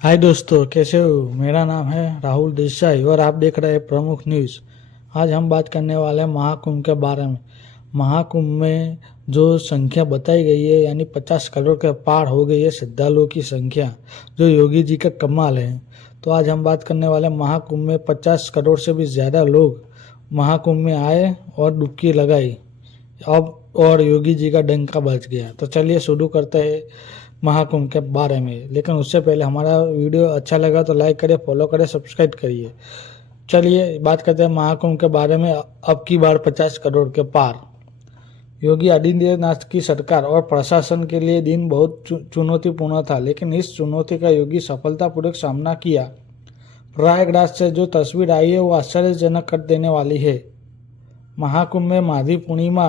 हाय दोस्तों, कैसे हो। मेरा नाम है राहुल देसाई और आप देख रहे हैं प्रमुख न्यूज़। आज हम बात करने वाले हैं महाकुंभ के बारे में। महाकुंभ में जो संख्या बताई गई है यानी 50 करोड़ के पार हो गई है श्रद्धालुओं की संख्या, जो योगी जी का कमाल है। तो आज हम बात करने वाले महाकुंभ में 50 करोड़ से भी ज़्यादा लोग महाकुंभ में आए और डुबकी लगाई। अब और योगी जी का डंका बज गया। तो चलिए शुरू करते हैं महाकुंभ के बारे में। लेकिन उससे पहले हमारा वीडियो अच्छा लगा तो लाइक करिए, फॉलो करें, सब्सक्राइब करिए। चलिए बात करते हैं महाकुंभ के बारे में। अब की बार 50 करोड़ के पार। योगी आदित्यनाथ की सरकार और प्रशासन के लिए दिन बहुत चुनौतीपूर्ण था, लेकिन इस चुनौती का योगी सफलतापूर्वक सामना किया। प्रयागराज से जो तस्वीर आई है वो आश्चर्यजनक कर देने वाली है। महाकुंभ में माघी पूर्णिमा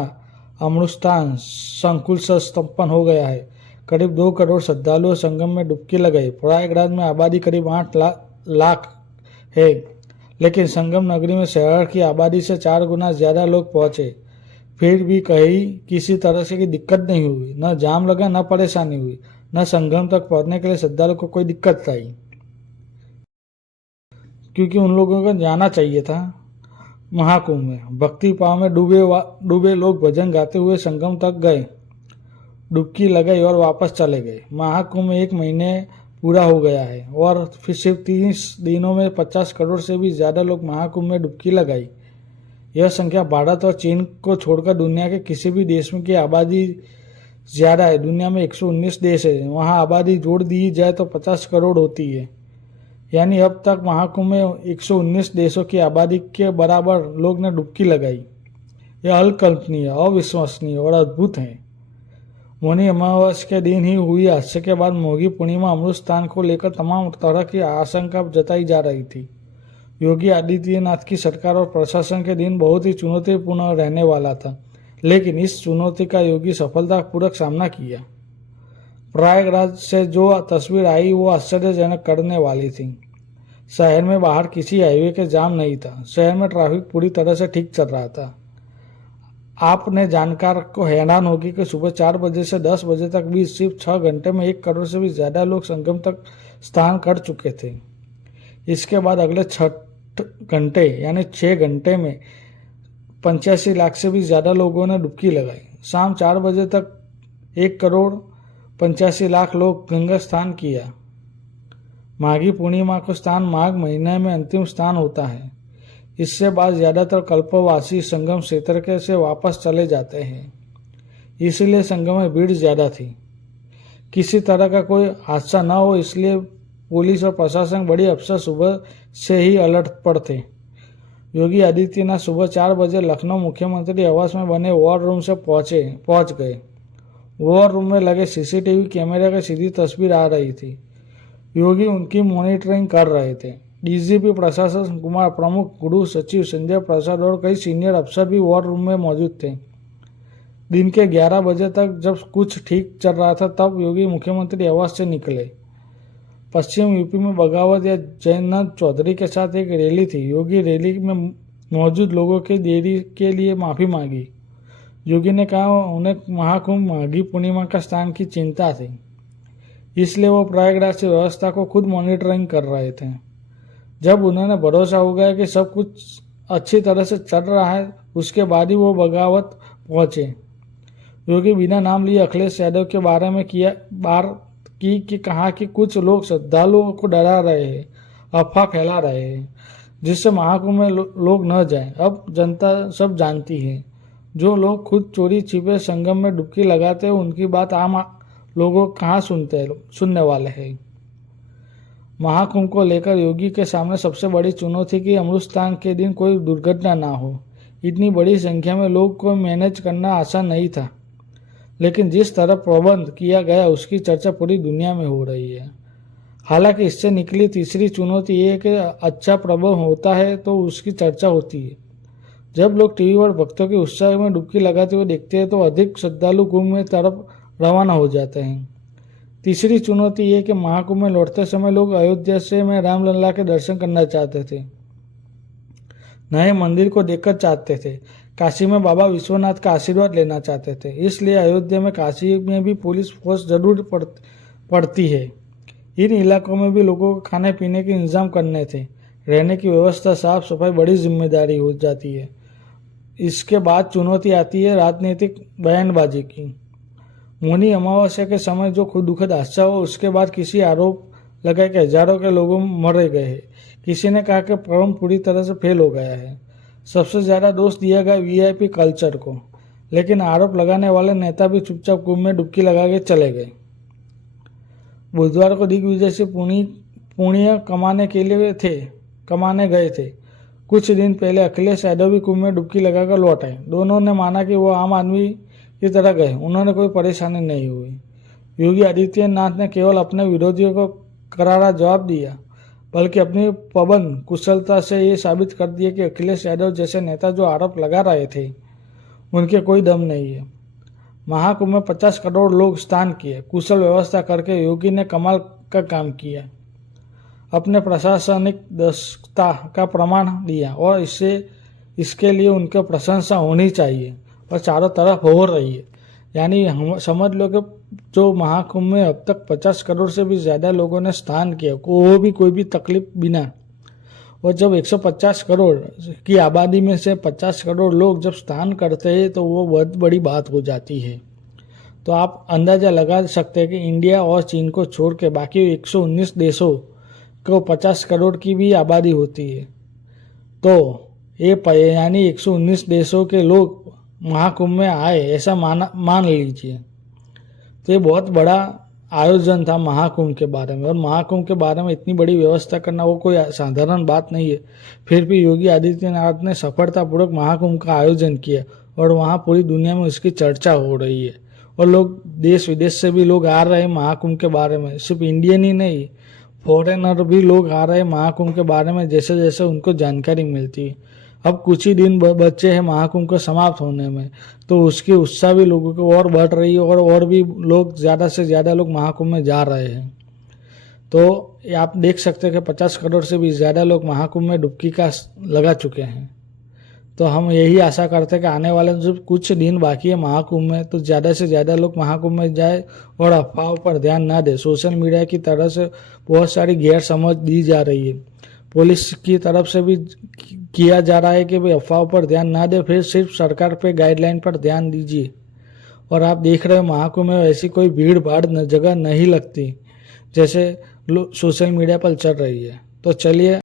अमृतस्नान संकुल से संपन्न हो गया है। करीब 2 करोड़ श्रद्धालुओं संगम में डुबकी लगाई। प्रयागराज में आबादी करीब 8 लाख है, लेकिन संगम नगरी में शहर की आबादी से 4 गुना ज्यादा लोग पहुंचे। फिर भी कहीं किसी तरह से की दिक्कत नहीं हुई, न जाम लगा, न परेशानी हुई, न संगम तक पहुंचने के लिए श्रद्धालुओं को कोई दिक्कत आई, क्योंकि उन लोगों को जाना चाहिए था। महाकुंभ में भक्ति भाव में डूबे लोग भजन गाते हुए संगम तक गए, डुबकी लगाई और वापस चले गए। महाकुंभ में 1 महीने पूरा हो गया है और फिर सिर्फ 30 दिनों में 50 करोड़ से भी ज्यादा लोग महाकुंभ में डुबकी लगाई। यह संख्या भारत और चीन को छोड़कर दुनिया के किसी भी देश में की आबादी ज्यादा है। दुनिया में 119 देश है, वहां आबादी जोड़ दी जाए तो 50 करोड़ होती है। यानी अब तक महाकुंभ में 119 देशों की आबादी के बराबर लोग ने डुबकी लगाई। यह अकल्पनीय, अविश्वसनीय और अद्भुत है। मौनी अमावस्या के दिन ही हुई हादसे के बाद माघी पूर्णिमा अमृतस्नान को लेकर तमाम तरह की आशंका जताई जा रही थी। योगी आदित्यनाथ की सरकार और प्रशासन के दिन बहुत ही चुनौतीपूर्ण रहने वाला था, लेकिन इस चुनौती का योगी सफलतापूर्वक सामना किया। प्रयागराज से जो तस्वीर आई वो आश्चर्यजनक करने वाली थी। शहर में बाहर किसी हाईवे के जाम नहीं था। शहर में ट्रैफिक पूरी तरह से ठीक चल रहा था। आपने जानकार को हैरान होगी कि सुबह 4 बजे से 10 बजे तक भी सिर्फ 6 घंटे में 1 करोड़ से भी ज्यादा लोग संगम तक स्नान कर चुके थे। इसके बाद अगले 6 घंटे यानी 6 घंटे में 85 लाख से भी ज्यादा लोगों ने डुबकी लगाई। शाम 4 बजे तक 1 करोड़ 85 लाख लोग गंगा स्नान किया। माघी पूर्णिमा को स्नान माघ महीने में अंतिम स्नान होता है। इससे बाद ज्यादातर कल्पवासी संगम क्षेत्र के से वापस चले जाते हैं, इसलिए संगम में भीड़ ज्यादा थी। किसी तरह का कोई हादसा न हो इसलिए पुलिस और प्रशासन बड़ी अफसर सुबह से ही अलर्ट पर थे। योगी आदित्यनाथ सुबह 4 बजे लखनऊ मुख्यमंत्री आवास में बने वॉर रूम से पहुंच गए। वॉर रूम में लगे सीसीटीवी कैमरे की सीधी तस्वीर आ रही थी। योगी उनकी मॉनिटरिंग कर रहे थे। डीजीपी प्रशासन कुमार, प्रमुख गृह सचिव संजय प्रसाद और कई सीनियर अफसर भी वॉर रूम में मौजूद थे। दिन के 11 बजे तक जब कुछ ठीक चल रहा था तब योगी मुख्यमंत्री आवास से निकले। पश्चिम यूपी में बगावत या जयनाथ चौधरी के साथ एक रैली थी। योगी रैली में मौजूद लोगों की देरी के लिए माफी मांगी। योगी ने कहा उन्हें महाकुंभ माघी पूर्णिमा का स्नान की चिंता थी, इसलिए वो प्रयागराज की व्यवस्था को खुद मॉनिटरिंग कर रहे थे। जब उन्होंने भरोसा हो गया कि सब कुछ अच्छी तरह से चल रहा है, उसके बाद ही वो बगावत पहुंचे। योगी बिना नाम लिए अखिलेश यादव के बारे में बात की कि कहा कि कुछ लोग श्रद्धालुओं को डरा रहे हैं, अफवाह फैला रहे हैं, जिससे महाकुंभ में लोग न जाएं। अब जनता सब जानती है। जो लोग खुद चोरी छिपे संगम में डुबकी लगाते हैं उनकी बात आम लोगों कहाँ सुनने वाले हैं। महाकुंभ को लेकर योगी के सामने सबसे बड़ी चुनौती कि अमृतस्नान के दिन कोई दुर्घटना ना हो। इतनी बड़ी संख्या में लोग को मैनेज करना आसान नहीं था, लेकिन जिस तरह प्रबंध किया गया उसकी चर्चा पूरी दुनिया में हो रही है। हालांकि इससे निकली तीसरी चुनौती ये है कि अच्छा प्रबंध होता है तो उसकी चर्चा होती है। जब लोग टीवी पर भक्तों के उत्साह में डुबकी लगाते हुए देखते हैं तो अधिक श्रद्धालु कुंभ में तरफ रवाना हो जाते हैं। तीसरी चुनौती ये कि महाकुंभ में लौटते समय लोग अयोध्या से में रामलला के दर्शन करना चाहते थे, नए मंदिर को देखकर चाहते थे, काशी में बाबा विश्वनाथ का आशीर्वाद लेना चाहते थे। इसलिए अयोध्या में काशी में भी पुलिस फोर्स जरूर पड़ती है। इन इलाकों में भी लोगों को खाने पीने के इंतजाम करने थे, रहने की व्यवस्था, साफ सफाई बड़ी जिम्मेदारी हो जाती है। इसके बाद चुनौती आती है राजनीतिक बयानबाजी की। मौनी अमावस्या के समय जो खुद दुखद हादसा हो, उसके बाद किसी आरोप लगाए कि हजारों के लोगों मरे गए हैं। किसी ने कहा कि परम पूरी तरह से फेल हो गया है। सबसे ज्यादा दोष दिया गया वीआईपी कल्चर को, लेकिन आरोप लगाने वाले नेता भी चुपचाप कुंभ में डुबकी लगा के चले गए। बुधवार को दिग्विजय से पुण्य कमाने गए थे। कुछ दिन पहले अखिलेश यादव भी कुंभ में डुबकी लगाकर लौट आए। दोनों ने माना कि वो आम आदमी की तरह गए, उन्होंने कोई परेशानी नहीं हुई। योगी आदित्यनाथ ने केवल अपने विरोधियों को करारा जवाब दिया, बल्कि अपनी प्रबंध कुशलता से ये साबित कर दिया कि अखिलेश यादव जैसे नेता जो आरोप लगा रहे थे, उनके कोई दम नहीं है। महाकुंभ में 50 करोड़ लोग स्नान किए। कुशल व्यवस्था करके योगी ने कमाल का काम किया, अपने प्रशासनिक दक्षता का प्रमाण दिया और इसके लिए उनकी प्रशंसा होनी चाहिए और चारों तरफ हो रही है। यानी हम समझ लो कि जो महाकुंभ में अब तक 50 करोड़ से भी ज़्यादा लोगों ने स्नान किया, वो भी कोई भी तकलीफ बिना। और जब 150 करोड़ की आबादी में से 50 करोड़ लोग जब स्नान करते हैं तो वो बहुत बड़ी बात हो जाती है। तो आप अंदाज़ा लगा सकते हैं कि इंडिया और चीन को छोड़ के बाकी 119 देशों को 50 करोड़ की भी आबादी होती है। तो ये यानी 119 देशों के लोग महाकुंभ में आए, ऐसा मान लीजिए। तो ये बहुत बड़ा आयोजन था महाकुंभ के बारे में, और महाकुंभ के बारे में इतनी बड़ी व्यवस्था करना वो कोई साधारण बात नहीं है। फिर भी योगी आदित्यनाथ ने सफलतापूर्वक महाकुंभ का आयोजन किया और वहाँ पूरी दुनिया में उसकी चर्चा हो रही है और लोग देश विदेश से भी लोग आ रहे हैं महाकुंभ के बारे में। सिर्फ इंडियन ही नहीं, फॉरेनर भी लोग आ रहे हैं महाकुंभ के बारे में, जैसे जैसे उनको जानकारी मिलती है। अब कुछ ही दिन बचे हैं महाकुंभ को समाप्त होने में, तो उसकी उत्साह भी लोगों को और बढ़ रही है और भी लोग ज़्यादा से ज़्यादा लोग महाकुंभ में जा रहे हैं। तो आप देख सकते हैं कि 50 करोड़ से भी ज़्यादा लोग महाकुंभ में डुबकी का लगा चुके हैं। तो हम यही आशा करते हैं कि आने वाले जो कुछ दिन बाकी है महाकुंभ में, तो ज़्यादा से ज़्यादा लोग महाकुंभ में जाए और अफवाहों पर ध्यान ना दे। सोशल मीडिया की तरह से बहुत सारी गैर समझ दी जा रही है, पुलिस की तरफ से भी किया जा रहा है कि भाई अफवाहों पर ध्यान ना दे, फिर सिर्फ सरकार पे गाइडलाइन पर ध्यान दीजिए। और आप देख रहे हो महाकुंभ में ऐसी कोई भीड़ भाड़ जगह नहीं लगती जैसे सोशल मीडिया पर चल रही है। तो चलिए